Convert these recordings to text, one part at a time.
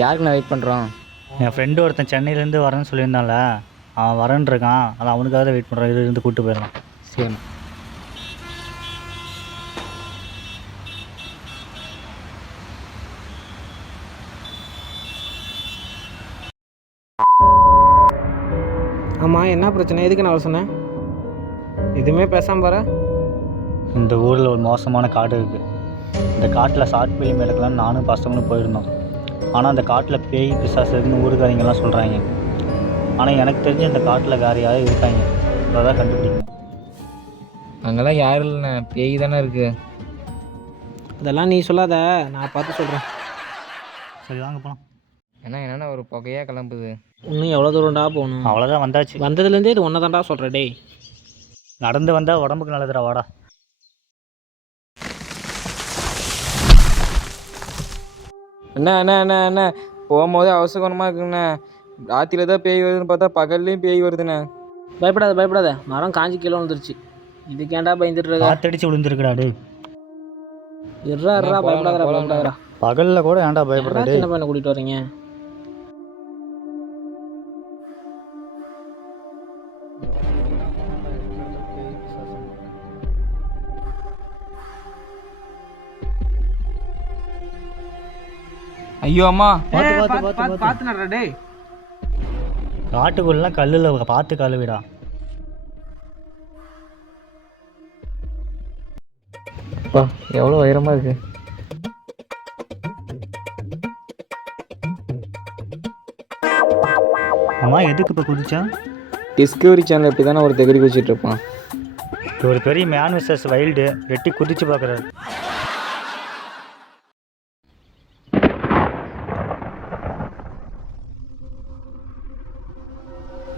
யாருக்கு நான் வெயிட் பண்ணுறோம்? என் ஃப்ரெண்டு ஒருத்தன் சென்னையிலேருந்து வரேன்னு சொல்லியிருந்தான்ல, அவன் வரேன்னு இருக்கான். அதான் அவனுக்காக தான் வெயிட் பண்ணுறான். இருந்து கூப்பிட்டு போயிடலாம். சரி. ஆமாம், என்ன பிரச்சனை? எதுக்கு நான் வர சொன்னேன்? எதுவுமே பேசாமல் பாரு. இந்த ஊரில் ஒரு மோசமான காடு இருக்குது. இந்த காட்டில் ஷார்ட் ஃபிலிம் எடுக்கலாம்னு நானும் பசங்களும் போயிருந்தோம். ஆனால் அந்த காட்டில் பேய் பிசாசு இருக்குன்னு ஊருக்காரங்கெல்லாம் சொல்கிறாங்க. ஆனால் எனக்கு தெரிஞ்சு இந்த காட்டில் வேறு யாரும் இருக்காங்க. அதான் கண்டுபிடிக்கணும். அங்கெல்லாம் யாரும் இல்லைண்ணே, பேய் தானே இருக்குது. அதெல்லாம் நீ சொல்லாத, நான் பார்த்து சொல்கிறேன். சரி வாங்க போகலாம். என்னென்ன ஒரு புகையாக கிளம்புது. இன்னும் எவ்வளோ தூரம்டா போகணும்? அவ்வளோதான், வந்தாச்சு. வந்ததுலேருந்தே இது ஒன்றை தான்டா சொல்கிறேன். டேய், நடந்து வந்தால் உடம்புக்கு நல்லதுடா, வாடா. என்ன போகும்போது அவசரமாக இருக்குங்கண்ணே. ராத்திரியில் தான் பேய் வருதுன்னு பார்த்தா பகல்லையும் பேய் வருதுண்ணே. பயப்படாத. மரம் காஞ்சி கீழே வந்துருச்சு. இதுக்கேண்டா பயந்துட்டு இருக்க? காத்தடிச்சு விழுந்துருக்குடா. டே பயப்படாதடா. பகலில் கூட ஏன்டா பயப்படுறாரு? சின்ன பையனை கூட்டிகிட்டு வரீங்க? ஐயோ அம்மா, பார்த்து நடடா. டேய், காட்டுக்குள்ளலாம் கல்லில் பார்த்து கழுவிடா. அப்பா எவ்வளோ உயரமாக இருக்குது. அம்மா எதுக்கு இப்போ குதிச்சா? டிஸ்கவரி சேனல் எப்படி தானே ஒரு தெகரி குதிச்சிட்டு இருப்பான். ஒரு பெரிய மேன் விசஸ் வைல்டு எட்டி குதிச்சு பார்க்குறாரு.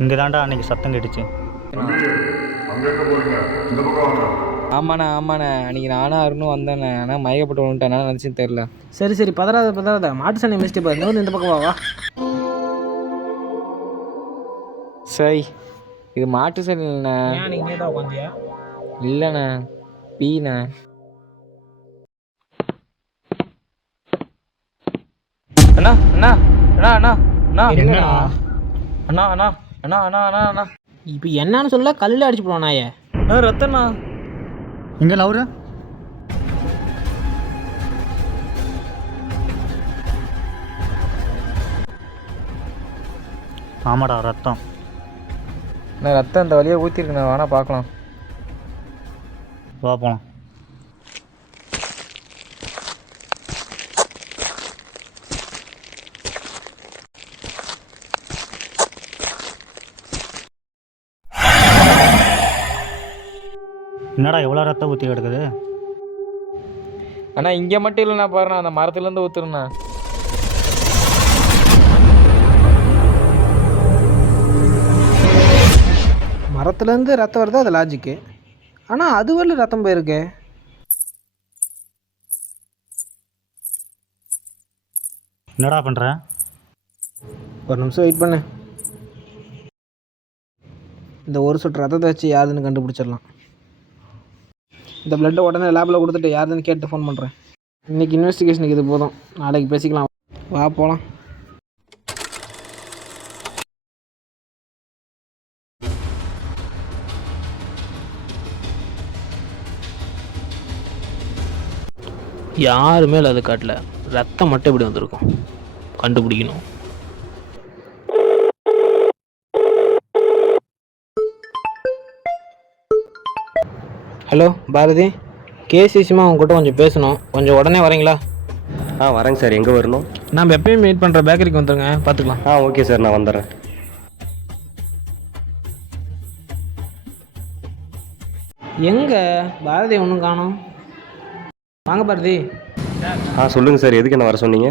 இங்கே தாண்டா அன்னைக்கு சத்தம் கேட்டுச்சு. ஆமாண்ணே அன்றைக்கி நானும் அருணும் வந்தேண்ணே. ஆனால் மயக்கப்பட்டு வந்துட்டேன், நினச்சின்னு தெரில. சரி பதறாத. மாட்டு சனி மிஸ்டே பாரு. இந்த பக்கம் வா. சரி, இது மாட்டு சரி இல்லைண்ணே. நீ தான் உட்காந்தியா? இல்லைண்ணே, பீண்ணே. அண்ணா அண்ணா அண்ணா அண்ணா அண்ணா என்னடா? அண்ணா அண்ணா அண்ணா அண்ணா அண்ணா அண்ணா இப்போ என்னன்னு சொல்ல? கல்லில் அடிச்சு போடுவான் நாயை. ரத்தண்ணா. இங்கே லவுரு. ஆமாடா, ரத்தம். நான் ரத்தம் இந்த வழியாக ஊற்றிருக்கேண்ணா, வேணா பார்க்கலாம். வா போகலாம். என்னடா எவ்வளோ ரத்தம் ஊற்றி கிடக்குது? அண்ணா இங்கே மட்டும் இல்லைண்ணா, பாருண்ணா அந்த மரத்துலேருந்து ஊற்றுருண்ணா. மரத்துலேருந்து ரத்தம் வருது, அது லாஜிக்கு. ஆனால் அது வரல ரத்தம் போயிருக்கு. என்னடா பண்ணுற? ஒரு நிமிஷம் வெயிட் பண்ணு. இந்த ஒரு சொட்டு ரத்தத்தை வச்சு யாருன்னு கண்டுபிடிச்சிடலாம். இந்த பிளட்டை உடனே லேபில் கொடுத்துட்டு யாருன்னு கேட்டு ஃபோன் பண்ணுறேன். இன்றைக்கி இன்வெஸ்டிகேஷனுக்கு இது போதும், நாளைக்கு பேசிக்கலாம். வா போகலாம். யாருமே இல்லை அது காட்டில். ரத்தம் மட்டும் எப்படி வந்திருக்கும்? கண்டுபிடிக்கணும். ஹலோ பாரதி, கேஸ் விஷயமா உங்ககிட்ட கொஞ்சம் பேசணும். கொஞ்சம் உடனே வரீங்களா? வரேங்க சார். எங்கே வரணும்? நம்ம எப்பயும் மீட் பண்ணுற பேக்கரிக்கு வந்துடுங்க, பார்த்துக்கலாம். ஓகே சார், நான் வந்துடுறேன். எங்கே பாரதி ஒன்றும் காணோம். வாங்க பாரதி. சொல்லுங்கள் சார், எதுக்கு என்ன வர சொன்னீங்க?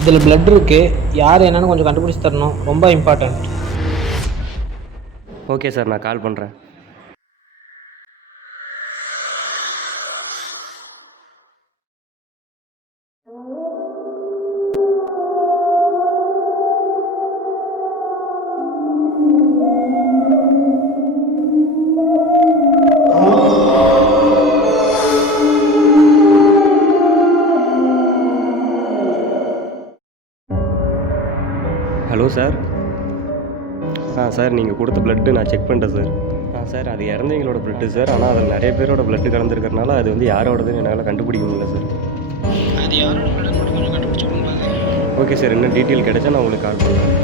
இதில் பிளட் இருக்குது, யார் என்னன்னு கொஞ்சம் கண்டுபிடிச்சி தரணும், ரொம்ப இம்பார்ட்டண்ட். ஓகே சார், நான் கால் பண்ணுறேன். Hello sir. சார் நீங்கள் கொடுத்த பிளட்டு நான் செக் பண்ணிட்டேன் சார். சார் அது இறந்தவங்களோட பிளட்டு சார். ஆனால் அதில் நிறைய பேரோட பிளட்டு கலந்துருக்கறனால அது வந்து யாரோடதுன்னு என்னால் கண்டுபிடிக்க முடியல சார். அது யாரோட பிளட்னு மட்டும் கொஞ்சம் கண்டுபிடிச்சி கொடுங்க. ஓகே சார், இன்னும் டீட்டெயில் கிடைச்சா நான் உங்களுக்கு கால் பண்ணுறேன்.